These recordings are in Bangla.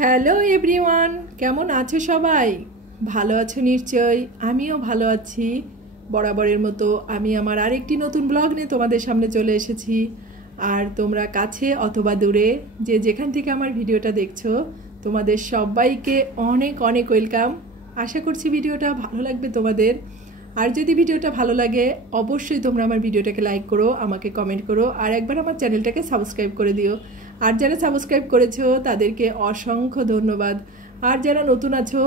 হ্যালো এভরিওয়ান, কেমন আছো সবাই? ভালো আছো নিশ্চয়ই। আমিও ভালো আছি। বরাবরের মতো আমি আমার আরেকটি নতুন ব্লগ নিয়ে তোমাদের সামনে চলে এসেছি। আর তোমরা কাছে অথবা দূরে যে যেখান থেকে আমার ভিডিওটা দেখছো, তোমাদের সবাইকে অনেক অনেক ওয়েলকাম। আশা করছি ভিডিওটা ভালো লাগবে তোমাদের। আর যদি ভিডিওটা ভালো লাগে অবশ্যই তোমরা আমার ভিডিওটাকে লাইক করো, আমাকে কমেন্ট করো, আর একবার আমার চ্যানেলটাকে সাবস্ক্রাইব করে দিও। আর যারা সাবস্ক্রাইব করেছো তাদেরকে অসংখ্য ধন্যবাদ। আর যারা নতুন আছো,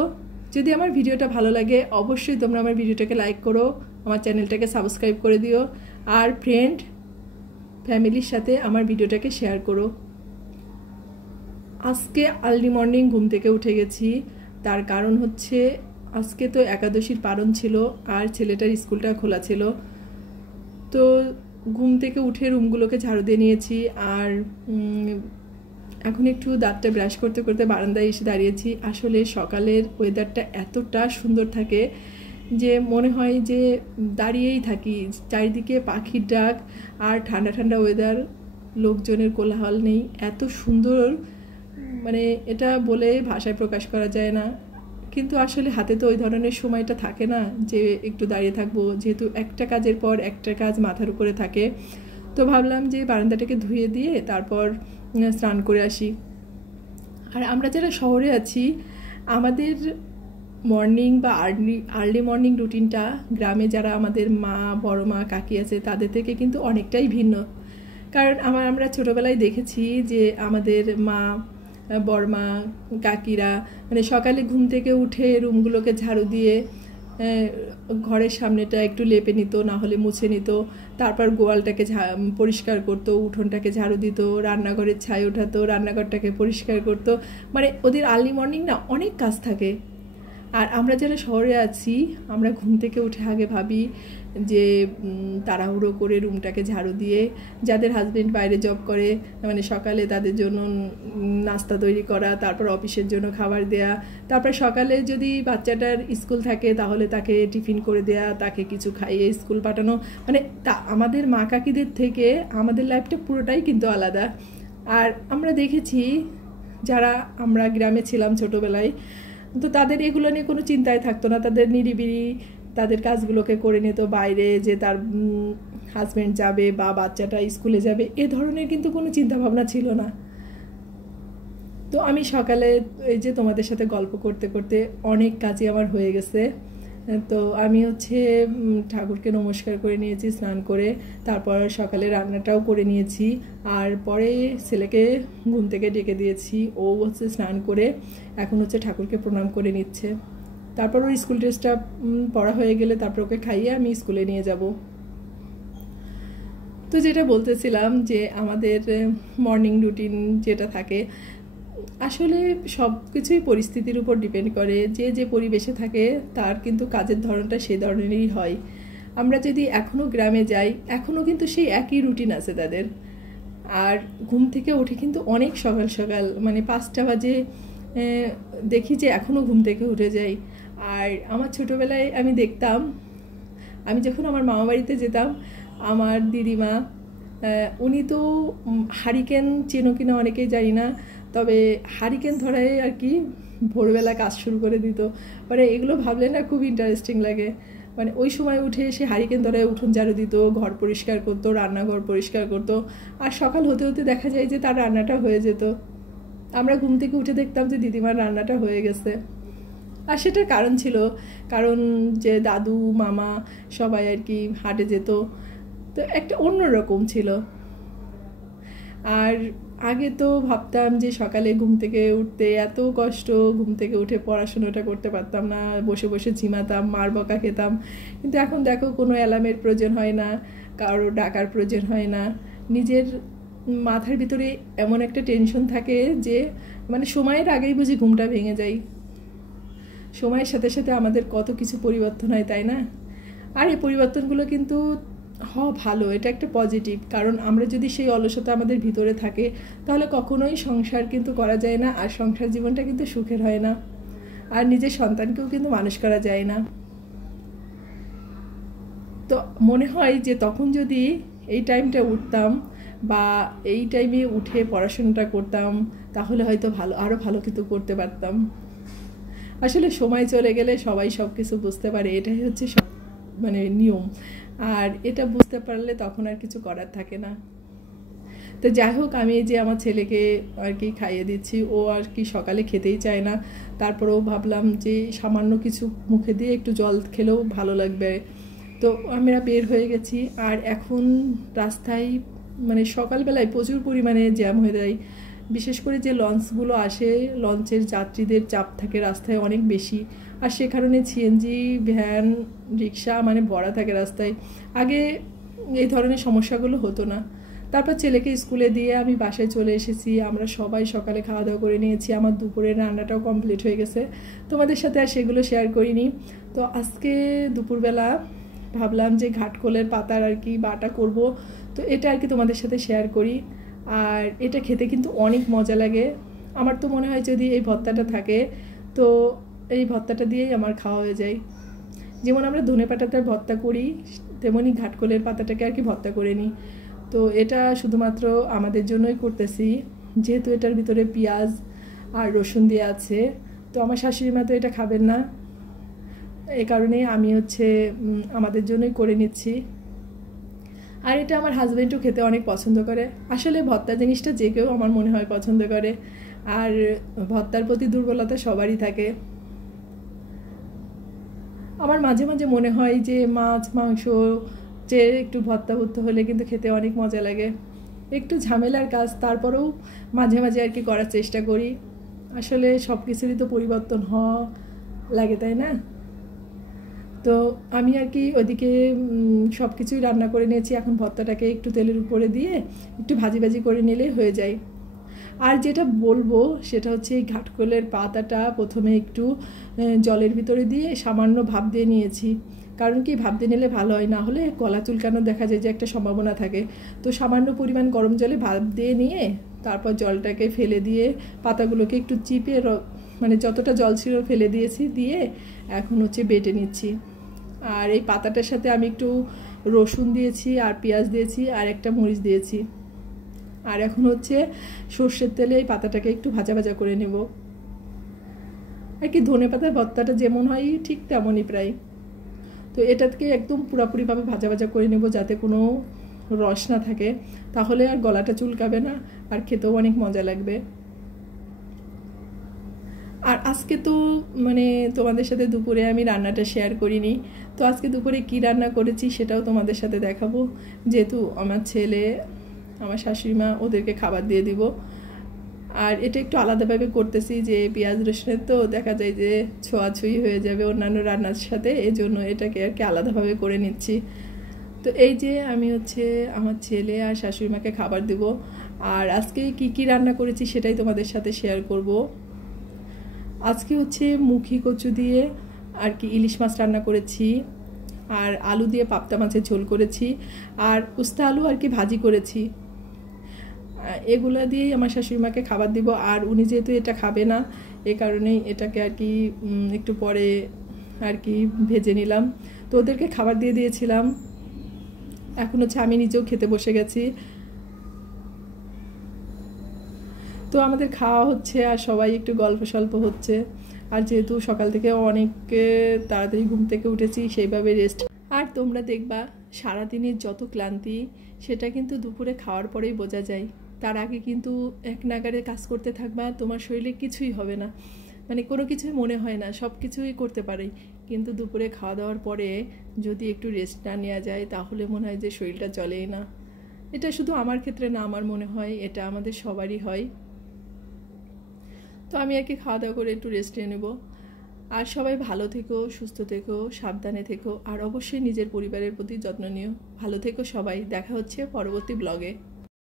যদি আমার ভিডিওটা ভালো লাগে অবশ্যই তোমরা আমার ভিডিওটাকে লাইক করো, আমার চ্যানেলটাকে সাবস্ক্রাইব করে দিও, আর ফ্রেন্ড ফ্যামিলির সাথে আমার ভিডিওটাকে শেয়ার করো। আজকে আর্লি মর্নিং ঘুম থেকে উঠে গেছি। তার কারণ হচ্ছে আজকে তো একাদশীর পারণ ছিল আর ছেলেটার স্কুলটা খোলা ছিল। তো ঘুম থেকে উঠে রুমগুলোকে ঝাড়ু দিয়ে নিয়েছি। আর এখন একটু দাঁতটা ব্রাশ করতে করতে বারান্দায় এসে দাঁড়িয়েছি। আসলে সকালের ওয়েদারটা এতটা সুন্দর থাকে যে মনে হয় যে দাঁড়িয়েই থাকি। চারিদিকে পাখির ডাক আর ঠান্ডা ঠান্ডা ওয়েদার, লোকজনের কোলাহল নেই, এত সুন্দর, মানে এটা বলে ভাষায় প্রকাশ করা যায় না। কিন্তু আসলে হাতে তো ওই ধরনের সময়টা থাকে না যে একটু দাঁড়িয়ে থাকবো, যেহেতু একটা কাজের পর একটা কাজ মাথার উপরে থাকে। তো ভাবলাম যে বারান্দাটাকে ধুয়ে দিয়ে তারপর স্নান করে আসি। আর আমরা যারা শহরে আছি, আমাদের মর্নিং বা আর্লি মর্নিং রুটিনটা গ্রামে যারা আমাদের মা, বড় মা, কাকি আছে তাদের থেকে কিন্তু অনেকটাই ভিন্ন। কারণ আমরা ছোটোবেলায় দেখেছি যে আমাদের মা, বড়মা, কাকিরা মানে সকালে ঘুম থেকে উঠে রুমগুলোকে ঝাড়ু দিয়ে ঘরের সামনেটা একটু লেপে নিত, না হলে মুছে নিত। তারপর গোয়ালটাকে পরিষ্কার করতো, উঠোনটাকে ঝাড়ু দিত, রান্নাঘরের ছাই ওঠাতো, রান্নাঘরটাকে পরিষ্কার করতো। মানে ওদের আর্লি মর্নিং না অনেক কাজ থাকে। আর আমরা যারা শহরে আছি, আমরা ঘুম থেকে উঠে আগে ভাবি যে তাড়াহুড়ো করে রুমটাকে ঝাড়ু দিয়ে, যাদের হাজবেন্ড বাইরে জব করে মানে সকালে তাদের জন্য নাস্তা তৈরি করা, তারপর অফিসের জন্য খাবার দেয়া, তারপর সকালে যদি বাচ্চাটার স্কুল থাকে তাহলে তাকে টিফিন করে দেয়া, তাকে কিছু খাইয়ে স্কুল পাঠানো। মানে তা আমাদের মা কাকিদের থেকে আমাদের লাইফটা পুরোটাই কিন্তু আলাদা। আর আমরা দেখেছি যারা আমরা গ্রামে ছিলাম ছোটোবেলায়, তো তাদের এগুলো নিয়ে কোনো চিন্তাই থাকতো না। তাদের নিরিবিলি তাদের কাজগুলোকে করে নিত। বাইরে যে তার হাজব্যান্ড যাবে বা বাচ্চাটা স্কুলে যাবে এ ধরনের কিন্তু কোনো চিন্তাভাবনা ছিল না। তো আমি সকালে এই যে তোমাদের সাথে গল্প করতে করতে অনেক কাজই আমার হয়ে গেছে। তো আমি ঠাকুরকে নমস্কার করে নিয়েছি স্নান করে, তারপর সকালে রান্নাটাও করে নিয়েছি। আর পরে ছেলেকে ঘুম থেকে ডেকে দিয়েছি, ও স্নান করে এখন ঠাকুরকে প্রণাম করে নিচ্ছে। তারপর ওর স্কুল ড্রেসটা পরা হয়ে গেলে তারপর ওকে খাইয়ে আমি স্কুলে নিয়ে যাব। তো যেটা বলতেছিলাম যে আমাদের মর্নিং রুটিন যেটা থাকে, আসলে সব কিছুই পরিস্থিতির উপর ডিপেন্ড করে। যে যে পরিবেশে থাকে তার কিন্তু কাজের ধরনটা সেই ধরনেরই হয়। আমরা যদি এখনও গ্রামে যাই, এখনও কিন্তু সেই একই রুটিন আছে তাদের। আর ঘুম থেকে উঠে কিন্তু অনেক সকাল সকাল, মানে 5টা বাজে দেখি যে এখনও ঘুম থেকে উঠে যাই। আর আমার ছোটোবেলায় আমি দেখতাম, আমি যখন আমার মামা বাড়িতে যেতাম, আমার দিদিমা উনি তো হারিকেন চেনো কিনা অনেকেই জানি না, তবে হারিকেন ধরায় আর কি ভোরবেলা কাজ শুরু করে দিত। মানে এগুলো ভাবলে না খুব ইন্টারেস্টিং লাগে। মানে ওই সময় উঠে সে হারিকেন ধরায় উঠোন ঝাড়ু দিত, ঘর পরিষ্কার করতো, রান্নাঘর পরিষ্কার করতো। আর সকাল হতে হতে দেখা যায় যে তার রান্নাটা হয়ে যেত। আমরা ঘুম থেকে উঠে দেখতাম যে দিদিমার রান্নাটা হয়ে গেছে। আর সেটার কারণ ছিল, কারণ যে দাদু মামা সবাই আর কি হাটে যেত, তো একটা অন্যরকম ছিল। আর আগে তো ভাবতাম যে সকালে ঘুম থেকে উঠতে এত কষ্ট, ঘুম থেকে উঠে পড়াশোনাটা করতে পারতাম না, বসে বসে ঝিমাতাম, মার বকা খেতাম। কিন্তু এখন দেখো কোনো অ্যালার্মের প্রয়োজন হয় না, কারো ডাকার প্রয়োজন হয় না। নিজের মাথার ভিতরে এমন একটা টেনশন থাকে যে মানে সময়ের আগেই বুঝি ঘুমটা ভেঙে যায়। সময়ের সাথে সাথে আমাদের কত কিছু পরিবর্তন হয়, তাই না? আর এই পরিবর্তনগুলো কিন্তু ভালো, এটা একটা পজিটিভ। কারণ আমরা যদি সেই অলসতা আমাদের ভিতরে থাকে তাহলে কখনোই সংসার কিন্তু করা যায় না, আর সংসার জীবনটা কিন্তু সুখের হয় না, আর নিজের সন্তানকেও কিন্তু মানুষ করা যায় না। তো মনে হয় যে তখন যদি এই টাইমটা উঠতাম বা এই টাইমে উঠে পড়াশোনাটা করতাম, তাহলে হয়তো আরও ভালো কিছু করতে পারতাম। আসলে সময় চলে গেলে সবাই সব কিছু বুঝতে পারে, এটাই হচ্ছে সব মানে নিয়ম। আর এটা বুঝতে পারলে তখন আর কিছু করার থাকে না। তো যাই হোক, আমি এই যে আমার ছেলেকে আর কি খাইয়ে দিচ্ছি, ও আর কি সকালে খেতেই চায় না। তারপরেও ভাবলাম যে সামান্য কিছু মুখে দিয়ে একটু জল খেলেও ভালো লাগবে। তো আমরা বের হয়ে গেছি। আর এখন রাস্তায় মানে সকালবেলায় প্রচুর পরিমাণে জ্যাম হয়ে যায়। বিশেষ করে যে লঞ্চগুলো আসে, লঞ্চের যাত্রীদের চাপ থাকে রাস্তায় অনেক বেশি। আর সে কারণে সিএনজি ভ্যান রিক্সা মানে ভরা থাকে রাস্তায়। আগে এই ধরনের সমস্যাগুলো হতো না। তারপর ছেলেকে স্কুলে দিয়ে আমি বাসায় চলে এসেছি। আমরা সবাই সকালে খাওয়া দাওয়া করে নিয়েছি। আমার দুপুরের রান্নাটাও কমপ্লিট হয়ে গেছে। তোমাদের সাথে আর সেগুলো শেয়ার করিনি। তো আজকে দুপুরবেলা ভাবলাম যে ঘাটকোলের পাতার আর কি বাটা করব। তো এটা আর কি তোমাদের সাথে শেয়ার করি। আর এটা খেতে কিন্তু অনেক মজা লাগে। আমার তো মনে হয় যদি এই ভর্তাটা থাকে তো এই ভর্তাটা দিয়েই আমার খাওয়া হয়ে যায়। যেমন আমরা ধনেপাতাটার ভর্তা করি, তেমনই ঘাটকোলের পাতাটাকে আর কি ভর্তা করে নিই। তো এটা শুধুমাত্র আমাদের জন্যই করতেছি, যেহেতু এটার ভিতরে পেঁয়াজ আর রসুন দিয়ে আছে। তো আমার শাশুড়ি মা তো এটা খাবেন না, এই কারণে আমি হচ্ছে আমাদের জন্যই করে নিচ্ছি। আর এটা আমার হাজব্যান্ডও খেতে অনেক পছন্দ করে। আসলে ভর্তা জিনিসটা যে কেউ আমার মনে হয় পছন্দ করে। আর ভর্তার প্রতি দুর্বলতা সবারই থাকে। আমার মাঝে মাঝে মনে হয় যে মাছ মাংস যে একটু ভর্তা হলে কিন্তু খেতে অনেক মজা লাগে। একটু ঝামেলার কাজ, তারপরেও মাঝে মাঝে আর কি করার চেষ্টা করি। আসলে সব কিছুরই তো পরিবর্তন হওয়া লাগে, তাই না? তো আমি আর কি ওইদিকে সব কিছুই রান্না করে নিয়েছি। এখন ভর্তাটাকে একটু তেলের উপরে দিয়ে একটু ভাজি ভাজি করে নিলেই হয়ে যায়। আর যেটা বলবো সেটা হচ্ছে এই ঘাটকোলের পাতাটা প্রথমে একটু জলের ভিতরে দিয়ে সামান্য ভাপ দিয়ে নিয়েছি। কারণ কি, ভাপ দিয়ে নিলে ভালো হয়, না হলে গলা চুলকানো দেখা যায় যে একটা সম্ভাবনা থাকে। তো সামান্য পরিমাণ গরম জলে ভাপ দিয়ে নিয়ে তারপর জলটাকে ফেলে দিয়ে পাতাগুলোকে একটু চিপে মানে যতটা জল ছিল ফেলে দিয়েছি, দিয়ে এখন হচ্ছে বেটে নিচ্ছি। আর এই পাতাটার সাথে আমি একটু রসুন দিয়েছি আর পেঁয়াজ দিয়েছি আর একটা মরিচ দিয়েছি। আর এখন হচ্ছে সর্ষের তেলে এই পাতাটাকে একটু ভাজা ভাজা করে নেব। আর কি ধনেপাতার ভর্তাটা যেমন হয় ঠিক তেমনই প্রায়। তো এটাকে একদম পুরোপুরিভাবে ভাজা ভাজা করে নেব, যাতে কোনো রস না থাকে, তাহলে আর গলাটা চুলকাবে না আর খেতেও অনেক মজা লাগবে। আর আজকে তো মানে তোমাদের সাথে দুপুরে আমি রান্নাটা শেয়ার করিনি। তো আজকে দুপুরে কি রান্না করেছি সেটাও তোমাদের সাথে দেখাবো, যেহেতু আমার ছেলে আমার শাশুড়ি মা ওদেরকে খাবার দিয়ে দিব। আর এটা একটু আলাদাভাবে করতেছি, যে পেঁয়াজ রসুনের তো দেখা যায় যে ছোঁয়াছুঁই হয়ে যাবে অন্যান্য রান্নার সাথে, এই জন্য এটাকে আর কি আলাদাভাবে করে নিচ্ছি। তো এই যে আমি হচ্ছে আমার ছেলে আর শাশুড়ি মাকে খাবার দেব। আর আজকে কি কি রান্না করেছি সেটাই তোমাদের সাথে শেয়ার করব। আজকে হচ্ছে মুখি কচু দিয়ে আর কি ইলিশ মাছ রান্না করেছি, আর আলু দিয়ে পাবদা মাছের ঝোল করেছি, আর উস্তা আলু আর কি ভাজি করেছি। এগুলো দিয়েই আমার শাশুড়ি মাকে খাবার দিব। আর উনি যেহেতু এটা খাবে না, এ কারণেই এটাকে আর কি একটু পরে আর কি ভেজে নিলাম। তো ওদেরকে খাবার দিয়ে দিয়েছিলাম, এখন হচ্ছে আমি নিজেও খেতে বসে গেছি। তো আমাদের খাওয়া হচ্ছে আর সবাই একটু গল্প সল্প হচ্ছে। আর যেহেতু সকাল থেকে অনেক তাড়াতাড়ি ঘুম থেকে উঠেছি, সেইভাবে রেস্ট। আর তোমরা দেখবা সারাদিনের যত ক্লান্তি সেটা কিন্তু দুপুরে খাওয়ার পরেই বোঝা যায়। তার আগে কিন্তু এক নাগারে কাজ করতে থাকবা, তোমার শরীরে কিছুই হবে না, মানে কোনো কিছুই মনে হয় না, সব কিছুই করতে পারি। কিন্তু দুপুরে খাওয়া দাওয়ার পরে যদি একটু রেস্ট না নেওয়া যায় তাহলে মনে হয় যে শরীরটা চলেই না। এটা শুধু আমার ক্ষেত্রে না, আমার মনে হয় এটা আমাদের সবারই হয়। তো আমি আর কি খাওয়া দাওয়া করে একটু রেস্ট নিয়ে নেব। আর সবাই ভালো থেকো, সুস্থ থেকো, সাবধানে থেকো, আর অবশ্যই নিজের পরিবারের প্রতি যত্ন নিও। ভালো থেকো সবাই, দেখা হচ্ছে পরবর্তী ব্লগে।